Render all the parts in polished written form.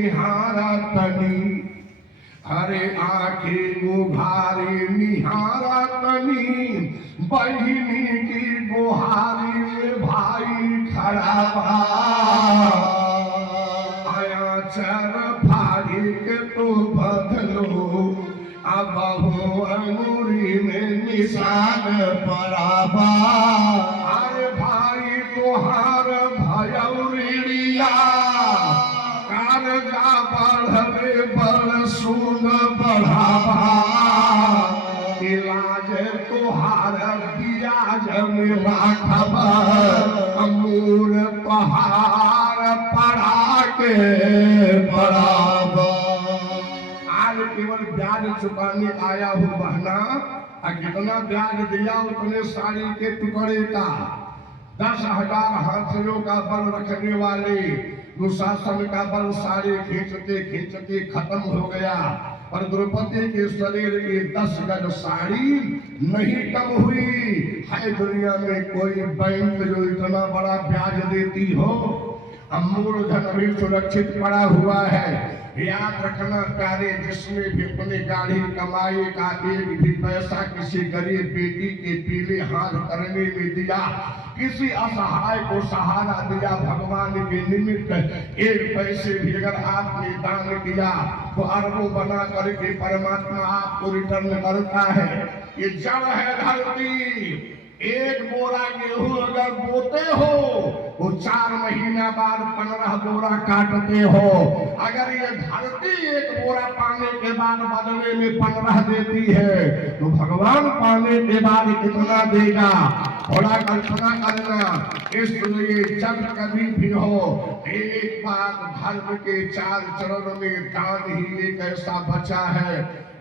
निहारा तनी हरे आखे उभारी निहारा तनी बहिनी की गुहारी में भाई खड़ा आया चर फाड़ी के तो बदलो अब हो अंगूरी में निशान पराबा अरे भाई तुहार भयौरिया कारजा बढ़े बड़ सुन बढ़ावा इलाज तुहार बियाज में राखब अमूर पहाड़ पड़ा के बराबर आज केवल ब्याज चुकाने आया हूँ बहना कितना ब्याज दिया उतने साड़ी के टुकड़े का 10,000 हाथियों का बल रखने वाले दुशासन का बल सारे खींचते खींचते खत्म हो गया पर द्रौपदी के शरीर की 10 गज साड़ी नहीं कम हुई है। दुनिया में कोई बैंक जो इतना बड़ा ब्याज देती हो अमूल धन भी सुरक्षित पड़ा हुआ है। याद रखना प्यारे जिसने भी अपनी गाड़ी कमाई का एक भी पैसा किसी गरीब बेटी के पीले हाथ करने में दिया किसी असहाय को सहारा दिया भगवान के निमित्त एक पैसे भी अगर आपने दान किया तो अरबों बना करके परमात्मा आपको रिटर्न करता है। ये जड़ है धरती एक बोरा गेहूं अगर बोते हो वो 4 महीना बाद 15 बोरा काटते हो। अगर ये धरती एक बोरा पाने के बाद बदले में 15 देती है तो भगवान पाने के बाद कितना देगा थोड़ा कल्पना करना। इसलिए जब कभी भी हो एक बात धर्म के 4 चरण में दान ही एक ऐसा बचा है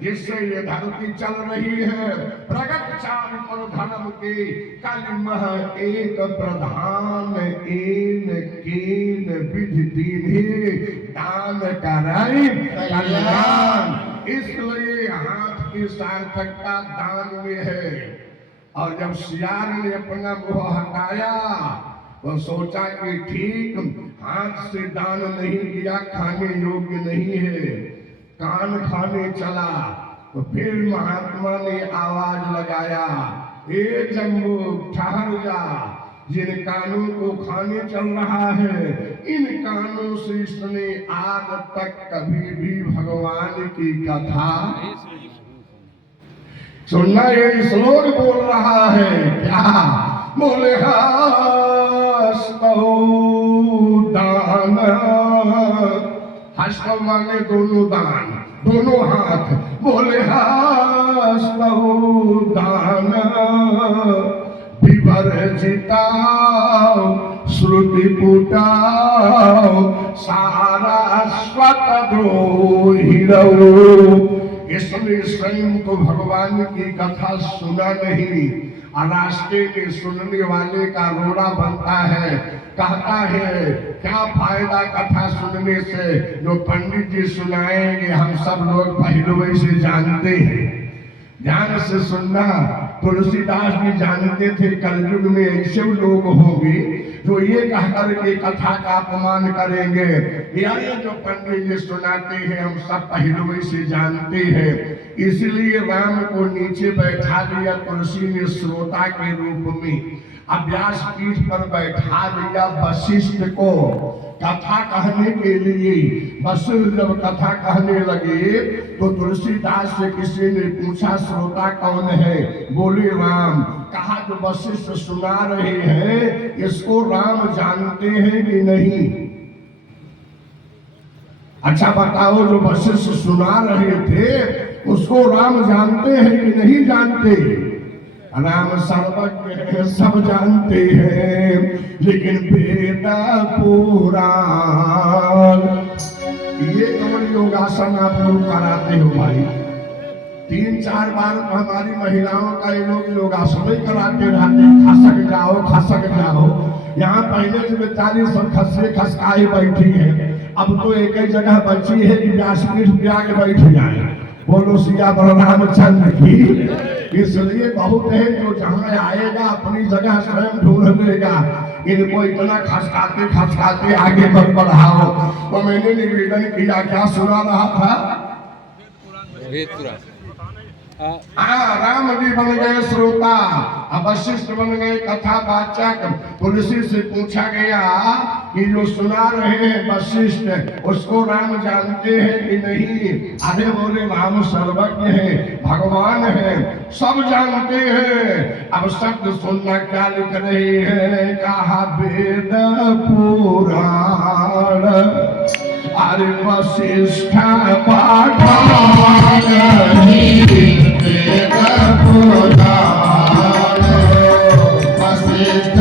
जिससे ये धरती चल रही है। प्रगट चार पर धर्म के कलमह एक प्रधान एन कीन विधि दीने दान कराई कल्याण। इसलिए हाथ की सार्थकता दान में है। और जब सियार ने अपना मुंह हटाया तो सोचा कि ठीक हाथ से दान नहीं किया खाने योग्य नहीं है कान खाने चला तो फिर महात्मा ने आवाज लगाया ए जम्बू ठहर जा जिन कानों को खाने चल रहा है इन कानों से इसने आज तक कभी भी भगवान की कथा सुनना। ये श्लोक बोल रहा है क्या बोले दान हस्त माने दोनों दान दोनों हाथ बोले दान विवर्जिताओ श्रुति पुटाओ सारा स्वतद्रोही इसलिए स्वयं को भगवान की कथा सुना नहीं और रास्ते में सुनने वाले का रोड़ा बनता है। कहता है क्या फायदा कथा सुनने से जो पंडित जी सुनाएंगे हम सब लोग पहलुए से जानते हैं। ध्यान से सुनना तुलसीदास जी जानते थे कलयुग में ऐसे लोग होंगे जो ये कहकर के कथा का अपमान करेंगे। यार ये जो पंडित जी सुनाते हैं हम सब पहलुए से जानते हैं। इसलिए राम को नीचे बैठा दिया तुलसी ने श्रोता के रूप में। अब व्यास पीठ पर बैठा दिया वशिष्ठ को कथा कहने के लिए। वशिष्ठ जब कथा कहने लगे तो तुलसीदास से किसी ने पूछा श्रोता कौन है? बोले राम। कहा जो वशिष्ठ सुना रहे हैं इसको राम जानते हैं कि नहीं? अच्छा बताओ जो वशिष्ठ सुना रहे थे उसको राम जानते हैं कि नहीं जानते? राम सर्वज्ञ है सब जानते हैं लेकिन वेद पुराण ये कौन योगासन आप लोग कराते हो भाई? 3-4 बार तो हमारी महिलाओं का ये लोग योगासन ही कराते रहते खसक जाओ। यहाँ पहले से 40 खसरे खसकाई बैठी है अब तो एक ही जगह बची है कि व्यासपीठ पे आके बैठ जाए। बोलो सिया रामचंद्र की। इसलिए बहुत है जो जहाँ आएगा अपनी जगह स्वयं ढूंढ लेगा। इनको इतना खसकाते खसकाते आगे मत बढ़ाओ। तो मैंने निवेदन किया, क्या सुना रहा था? वेद पुराण। राम जी बन गए श्रोता, वशिष्ठ बन गए कथावाचक। तुलसी से पूछा गया कि जो सुना रहे हैं वशिष्ठ, उसको राम जानते हैं कि नहीं? अरे बोले राम सर्वज्ञ है, भगवान है, सब जानते हैं। अब शब्द सुनना क्या लिख रहे हैं? कहा वेद पुराण, अरे वशिष्ठ पाठान वेद पुराण, वशिष्ठ